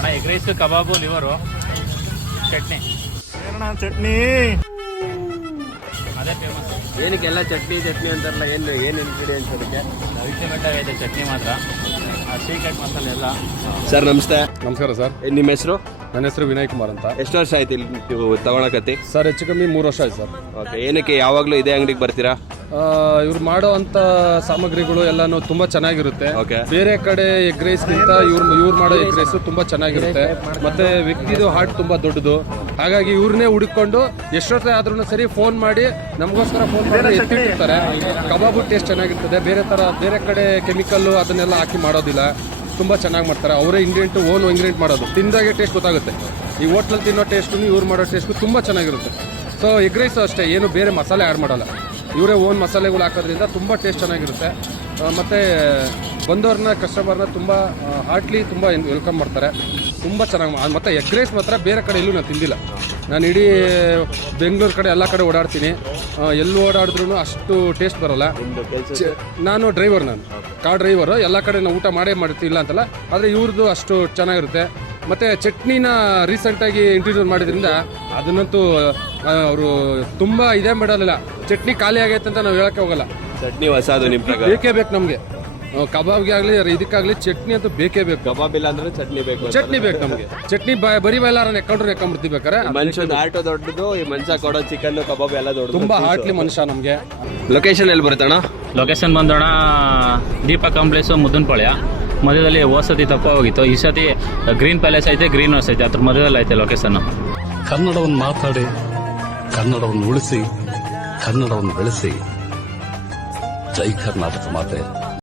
ಅಣ್ಣ egg rice, ಕಬಾಬು, liver, chutney. Chutney ಅದೇ famous. ಏನಕ್ಕೆಲ್ಲ chutney ಅಂತಾರಲ್ಲ, ಏನು ಇನ್ಗ್ರೀಡಿಯೆಂಟ್ಸ್ ಅದಕ್ಕೆ? ಅಲ್ಟಿಮೇಟ್ ಆಗೈತೆ ಚಟ್ನಿ ಮಾತ್ರ. ಸೀಕ್ರೆಟ್ ಮಸಾಲೆ ಎಲ್ಲ. ಸರ್ ನಮಸ್ತೆ. ನಮಸ್ಕಾರ ಸರ್. ನಿಮ್ಮ ಹೆಸರು? ನನ್ನ ಹೆಸರು ವಿನಯ್ ಕುಮಾರ್ ಅಂತ. ಎಷ್ಟು ವರ್ಷ ಆಯ್ತು ಇಲ್ಲಿ ನೀವು ತಗೊಳಕತ್ತಿ? ಸರ್ ಹೆಚ್ಚು ಕಮ್ಮಿ 3 ವರ್ಷ ಆಯ್ತು ಸರ್. ಓಕೆ. ಏನಕ್ಕೆ ಯಾವಾಗಲೂ ಇದೇ ಅಂಗಡಿಗೆ ಬರ್ತೀರಾ? ಇವ್ರು ಮಾಡೋ ಅಂಥ ಸಾಮಗ್ರಿಗಳು ಎಲ್ಲಾನು ತುಂಬ ಚೆನ್ನಾಗಿರುತ್ತೆ. ಓಕೆ. ಬೇರೆ ಕಡೆ ಎಗ್ ರೈಸ್ಗಿಂತ ಇವ್ರು ಮಾಡೋ ಎಗ್ ರೈಸ್ ತುಂಬ ಚೆನ್ನಾಗಿರುತ್ತೆ. ಮತ್ತೆ ವ್ಯಕ್ತಿದು ಹಾರ್ಟ್ ತುಂಬ ದೊಡ್ಡದು. ಹಾಗಾಗಿ ಇವ್ರನ್ನೇ ಹುಡುಕೊಂಡು ಎಷ್ಟೊತ್ತೇ ಆದ್ರೂ ಸರಿ ಫೋನ್ ಮಾಡಿ ನಮಗೋಸ್ಕರ ಫೋನ್ ಮಾಡಿ ಎತ್ತಿರ್ತಾರೆ. ಕಬಾಬು ಟೇಸ್ಟ್ ಚೆನ್ನಾಗಿರ್ತದೆ. ಬೇರೆ ಕಡೆ ಕೆಮಿಕಲ್ಲು ಅದನ್ನೆಲ್ಲ ಹಾಕಿ ಮಾಡೋದಿಲ್ಲ. ತುಂಬ ಚೆನ್ನಾಗಿ ಮಾಡ್ತಾರೆ. ಅವರೇ ಓನ್ ಇಂಗ್ರೀಡಿಯೆಂಟ್ ಮಾಡೋದು. ತಿಂದಾಗೆ ಟೇಸ್ಟ್ ಗೊತ್ತಾಗುತ್ತೆ. ಈ ಹೋಟ್ಲಲ್ಲಿ ತಿನ್ನೋ ಟೇಸ್ಟು ಇವ್ರು ಮಾಡೋ ಟೇಸ್ಟು ತುಂಬ ಚೆನ್ನಾಗಿರುತ್ತೆ. ಸೊ ಎಗ್ ರೈಸು ಅಷ್ಟೇ, ಏನು ಬೇರೆ ಮಸಾಲೆ ಆ್ಯಡ್ ಮಾಡೋಲ್ಲ. ಇವರೇ ಓನ್ ಮಸಾಲೆಗಳು ಹಾಕೋದ್ರಿಂದ ತುಂಬ ಟೇಸ್ಟ್ ಚೆನ್ನಾಗಿರುತ್ತೆ. ಮತ್ತು ಬಂದವ್ರನ್ನ ಕಸ್ಟಮರ್ನ ತುಂಬ ಹಾರ್ಟ್ಲಿ ತುಂಬ ವೆಲ್ಕಮ್ ಮಾಡ್ತಾರೆ. ತುಂಬ ಚೆನ್ನಾಗಿ. ಮತ್ತು ಎಗ್ ರೈಸ್ ಮಾತ್ರ ಬೇರೆ ಕಡೆ ಎಲ್ಲೂ ನಾನು ತಿಂದಿಲ್ಲ. ನಾನು ಇಡೀ ಬೆಂಗಳೂರು ಕಡೆ ಎಲ್ಲ ಕಡೆ ಓಡಾಡ್ತೀನಿ. ಎಲ್ಲೂ ಓಡಾಡಿದ್ರೂ ಅಷ್ಟು ಟೇಸ್ಟ್ ಬರೋಲ್ಲ. ನಾನು ಡ್ರೈವರ್, ಕಾರ್ ಡ್ರೈವರು. ಎಲ್ಲ ಕಡೆ ನಾವು ಊಟ ಮಾಡಿರ್ತೀವಿ ಇಲ್ಲ ಅಂತಲ್ಲ, ಆದರೆ ಇವ್ರದ್ದು ಅಷ್ಟು ಚೆನ್ನಾಗಿರುತ್ತೆ. ಮತ್ತು ಚಟ್ನಿನ ರೀಸೆಂಟಾಗಿ ಇಂಟ್ರೊಡ್ಯೂಸ್ ಮಾಡಿದ್ರಿಂದ ಅದನ್ನಂತೂ ಅವರು ತುಂಬ ಇದೇ ಮಾಡೋಲ್ಲ. ಚಟ್ನಿ ಖಾಲಿ ಆಗೈತೆ ಅಂತ ನಾವು ಹೇಳೋಕ್ಕೆ ಹೋಗಲ್ಲ. ಚಟ್ನಿ ಹೊಸದು ನಿಮ್ಮ ಪ್ರಕಾರ? ಬೇಕೇ ಬೇಕು ನಮಗೆ. ಕಬಾಬ್ಗೆ ಆಗಲಿ ಇದಕ್ಕಾಗಲಿ ಚಟ್ನಿ ಅಂತೂ ಬೇಕೇ ಬೇಕು. ಕಬಾಬ್ ಇಲ್ಲ ಅಂದ್ರೆ ಚಟ್ನಿ ಬೇಕು. ಚಟ್ನಿ ಬೇಕು ನಮಗೆ. ಚಟ್ನಿ ಬರೀ ಬೈಲಾರ ನೆಕ್ಕೊಂಡ್ಬಿಡ್ತೀವಿ ಬೇಕಾರೆ. ಮನುಷ್ಯದ ಆಟೋ ದೊಡ್ಡದು, ಈ ಮನುಷ್ಯ ಕೊಡೋ ಚಿಕನ್ ಕಬಾಬ್ ಎಲ್ಲ ದೊಡ್ಡದು. ತುಂಬ ಹಾರ್ಟ್ಲಿ ಮನುಷ್ಯ ನಮಗೆ. ಲೊಕೇಶನ್ ಎಲ್ಲಿ ಬರುತ್ತಣ್ಣ? ಲೊಕೇಶನ್ ಬಂದೋಣ ದೀಪ ಕಾಂಪ್ಲೆಕ್ಸು, ಮುದ್ದನಪಾಳ್ಯ. ಮಧ್ಯದಲ್ಲಿ ಸತಿ ತಪ್ಪ ಹೋಗಿತ್ತು. ಈ ಸತಿ ಗ್ರೀನ್ ಪ್ಯಾಲೇಸ್ ಐತೆ, ಗ್ರೀನ್ ಹೌಸ್ ಐತೆ, ಅದ್ರ ಮಧ್ಯದಲ್ಲಿ ಐತೆ ಲೊಕೇಶನ್. ಕನ್ನಡವನ್ನು ಮಾತಾಡಿ, ಕನ್ನಡವನ್ನು ಉಳಿಸಿ, ಕನ್ನಡವನ್ನು ಬೆಳೆಸಿ. ಜೈ ಕರ್ನಾಟಕ ಮಾತೆ.